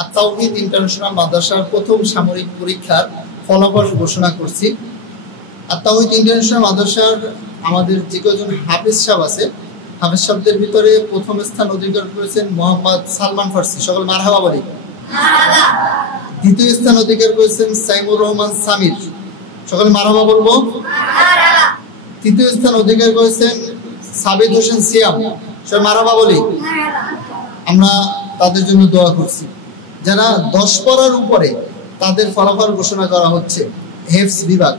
আত-তাওহীদ international মাদ্রাসার প্রথম সামরিক পরীক্ষার ফলাফল ঘোষণা করছি। আত-তাওহীদ ইন্টারন্যাশনাল মাদ্রাসার আমাদের যে কজন হাফেজ সাহেব আছে, হাফেজ সাহেবদের ভিতরে প্রথম স্থান অধিকার করেছেন মোহাম্মদ সালমান ফার্সি, সকল মারহাবা বলি। দ্বিতীয় স্থান অধিকার করেছেন সাইমুর রহমান সামির, সকল মারহাবা বলবো। তৃতীয় স্থান অধিকার করেছেন সাবিদ হোসেন সিয়াম, সকল মারহাবা বলি। আমরা তাদের জন্য দোয়া করছি। যারা 10 পারার উপরে তাদের ফলাফল ঘোষণা করা হচ্ছে। হেফজ বিভাগ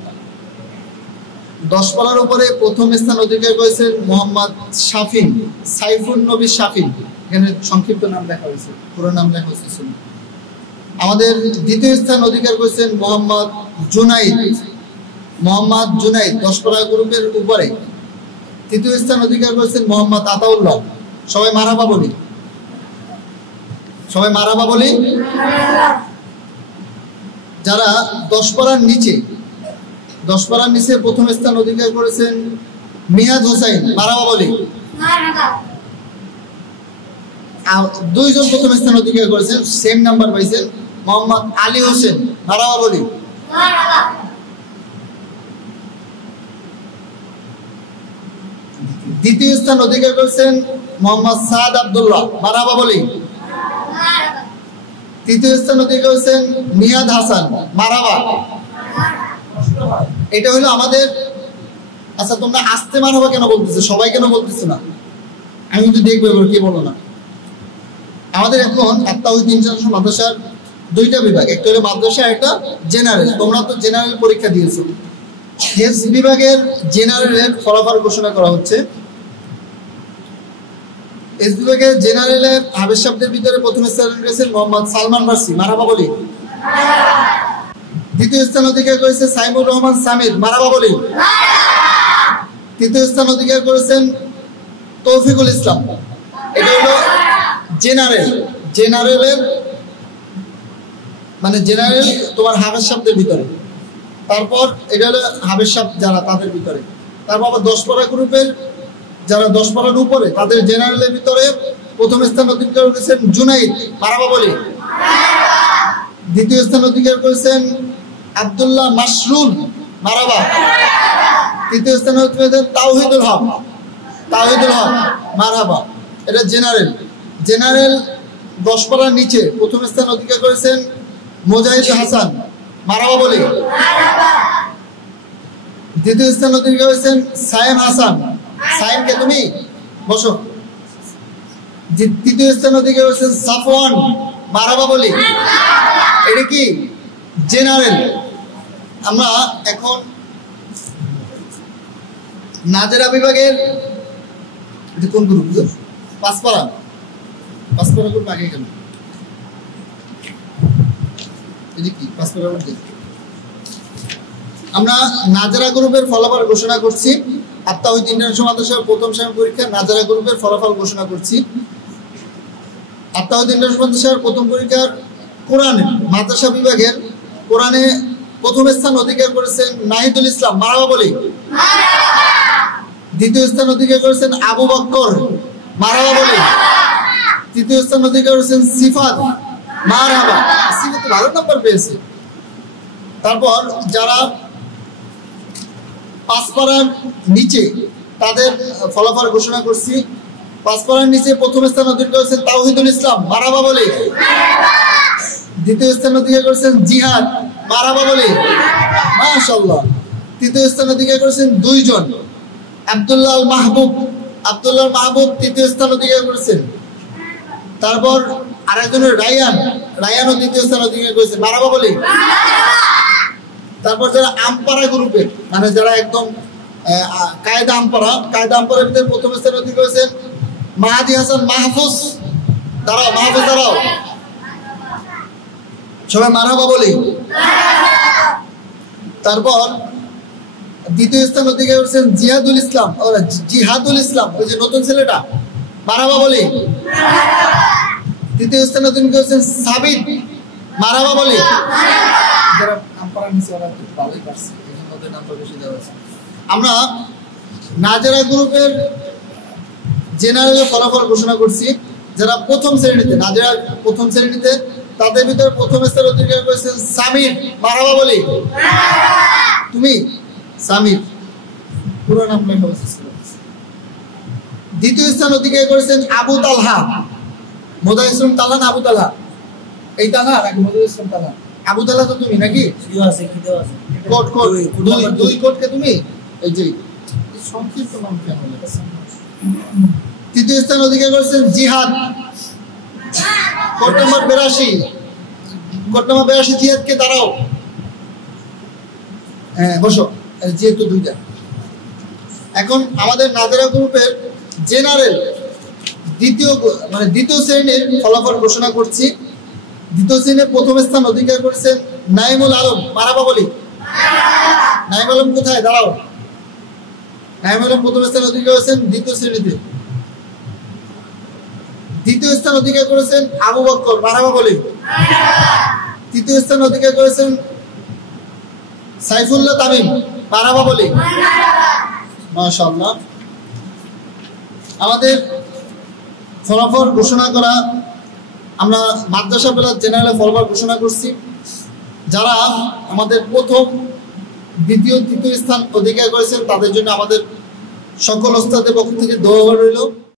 10 পারার উপরে প্রথম স্থান অধিকার করেছেন মোহাম্মদ শাফিন, সাইফুন নবী শাফিন, এখানে সংক্ষিপ্ত নাম লেখা হয়েছে, পুরো নাম লেখা হয়েছে। আমাদের দ্বিতীয় স্থান অধিকার করেছেন মোহাম্মদ জুনাইদ, 10 পারা গ্রুপের উপরে। তৃতীয় স্থান অধিকার করেছেন মোহাম্মদ আতাউল্লাহ, সবাই মারহাবা বলি, সবাই মারহাবা বলি। যারা 10 পারার নিচে প্রথম স্থান অধিকার করেছেন মিয়াদ হোসেন, মারহাবা বলি। দুইজন প্রথম স্থান অধিকার করেছেন, সেম নাম্বার পাইছেন, মোহাম্মদ আলী হোসেন, মারহাবা বলি। দ্বিতীয় স্থান অধিকার করেছেন মোহাম্মদ সাদ আব্দুল্লাহ, মারহাবা বলি। তৃতীয় স্থান অধিকার করেছেন নিয়াদ হাসান, মারহাবা। এটা হলো আমাদের। আচ্ছা, তোমরা আস্তে মারহাবা কেন বলতেছো, সবাই কেন বলতেছো না? আমি কিন্তু দেখবো এবার কি বলো না। আমাদের এখন আত-তাওহীদ ইন্টারন্যাশনাল মাদ্রাসার 2টা বিভাগ, একটা হলো মাদ্রাসা, একটা জেনারেল। তোমরা তো জেনারেল পরীক্ষা দিয়েছো। হেফজ বিভাগের জেনারেলের ফলাফল ঘোষণা করা হচ্ছে। হেফজ বিভাগের জেনারেলের হাফেজ সাহেবদের ভিতরে প্রথম স্থান করেছেন মোহাম্মদ সালমান ফার্সি, মারহাবা বলি। দ্বিতীয় স্থান অধিকার করেছে সাইমুর রহমান সামির, মারহাবা বলি। তৃতীয় স্থান অধিকার করেছেন তৌফিকুল ইসলাম। এটা হলো জেনারেলের মানে জেনারেল তোমার হাফেজ সাহেবদের ভিতরে। তারপর এটা হলো হাফেজ সাহেব যারা তাদের ভিতরে। তারপর আবার 10 পারা গ্রুপের যারা 10 পারার উপরে তাদের জেনারেলের ভিতরে প্রথম স্থান অধিকার করেছেন জুনাইদ, মারহাবা বলি। দ্বিতীয় স্থান অধিকার করেছেন আব্দুল্লাহ মাশরুল, মারহাবা। তৃতীয় স্থান অধিকার করেছেন তাওহিদুল হক, মারহাবা। এটা জেনারেল 10 পারার নিচে প্রথম স্থান অধিকার করেছেন মুজাহিদ হাসান, মারহাবা বলি। দ্বিতীয় স্থান অধিকার করেছেন সায়েম হাসান, সায়েমকে তুমি বসো। তৃতীয় স্থান অধিকার করেছেন সাফওয়ান, মারহাবা বলি। এটা কি জেনারেল। আমরা এখন নাজেরা বিভাগের কোন গ্রুপ? 5 পারা গ্রুপ আগে কেন? এটা কি 5 পারা গ্রুপ? আমরা নাজেরা গ্রুপের ফলাফল ঘোষণা করছি। আত-তাওহীদ ইন্টারন্যাশনাল মাদ্রাসার প্রথম সাময়িক পরীক্ষা নাজেরা গ্রুপের ফলাফল ঘোষণা করছি। আত-তাওহীদ ইন্টারন্যাশনাল মাদ্রাসার প্রথম পরীক্ষার কোরআনে মাদ্রাসা বিভাগের কোরআনে প্রথম স্থান অধিকার করেছেন নাহিদুল ইসলাম, মারহাবা বলি। দ্বিতীয় স্থান অধিকার করেছেন আবু বকর, মারহাবা বলি। তৃতীয় স্থান অধিকার করেছেন সিফাত, মারহাবা। সিফাত ভালো নাম্বার পেয়েছে। তারপর যারা 5 পারার নিচে তাদের ফলাফল ঘোষণা করছি। 5 পারার নিচে প্রথম স্থান অধিকার করেছেন তাওহিদুল ইসলাম, মারহাবা বলি। দ্বিতীয় স্থান অধিকার করেছেন জিহাদ, মারহাবা বলি, মাশাআল্লাহ। তৃতীয় স্থান অধিকার করেছেন 2 জন, আব্দুল্লাহ মাহবুব, তৃতীয় স্থান অধিকার করেছেন। তারপর আরেকজনের রায়ানও তৃতীয় স্থান অধিকার করেছেন, মারহাবা বলি। তারপর যারা আমপারা গ্রুপের মানে যারা একদম কায়দা আমপারার ভিতরে প্রথম স্থান অধিকার করেছেন মাহাদি হাসান মাহফুজ, দাঁড়াও সবাই মারহাবা বলি। তারপর দ্বিতীয় স্থান অধিকার করেছেন জিহাদুল ইসলাম, ওই যে নতুন ছেলেটা, মারহাবা বলি। তৃতীয় স্থান অধিকার করেছেন সাবিদ, মারহাবা বলি। আমরা নাজেরা গ্রুপের জেনারেল ফলাফল ঘোষণা করছি। যারা প্রথম শ্রেণীতে তাদের ভিতরে প্রথম স্থান অধিকার করেছেন সামির, মারহাবা বলি। তুমি সামির, পুরো নাম লেখা উচিত ছিল। দ্বিতীয় স্থান অধিকার করেছেন আবু তালহা। মোদা ইসলাম তালহা না আবু তালহা? এই তালহা নাকি মোদা ইসলাম তালহা? আবু তালহা তো তুমি নাকি? কোট কোট দুই কোটকে তুমি এই যে সংক্ষিপ্ত নাম কেন লেখা? তৃতীয় স্থান অধিকার করেছেন জিহাদ, কোট নম্বর 82। কোট নম্বর 82 জিহাদকে দাঁড়াও, হ্যাঁ বসো, জিহাদ তো দুইটা। এখন আমাদের নাদেরা গ্রুপের জেনারেল দ্বিতীয় শ্রেণীর ফলাফল ঘোষণা করছি। দ্বিতীয় শ্রেণীর প্রথম স্থান অধিকার করেছেন নাইমুল আলম, মারহাবা বলি। নাইমুল আলম কোথায়? দাঁড়াও। নাইমুল আলম প্রথম স্থান অধিকার করেছেন দ্বিতীয় শ্রেণীতে। দ্বিতীয় স্থান অধিকার করেছেন আবু বকর, মারহাবা বলি। তৃতীয় স্থান অধিকার করেছেন সাইফুল্লাহ তামিম, মারহাবা বলি। মাশাআল্লাহ। আমাদের ফলাফল ঘোষণা করা, আমরা মাদ্রাসা প্লাস জেনারেল ফলাফল ঘোষণা করছি। যারা আমাদের প্রথম, দ্বিতীয়, তৃতীয় স্থান অধিকার করেছেন তাদের জন্য আমাদের সকল ওস্তাদের পক্ষ থেকে দোয়া রইল।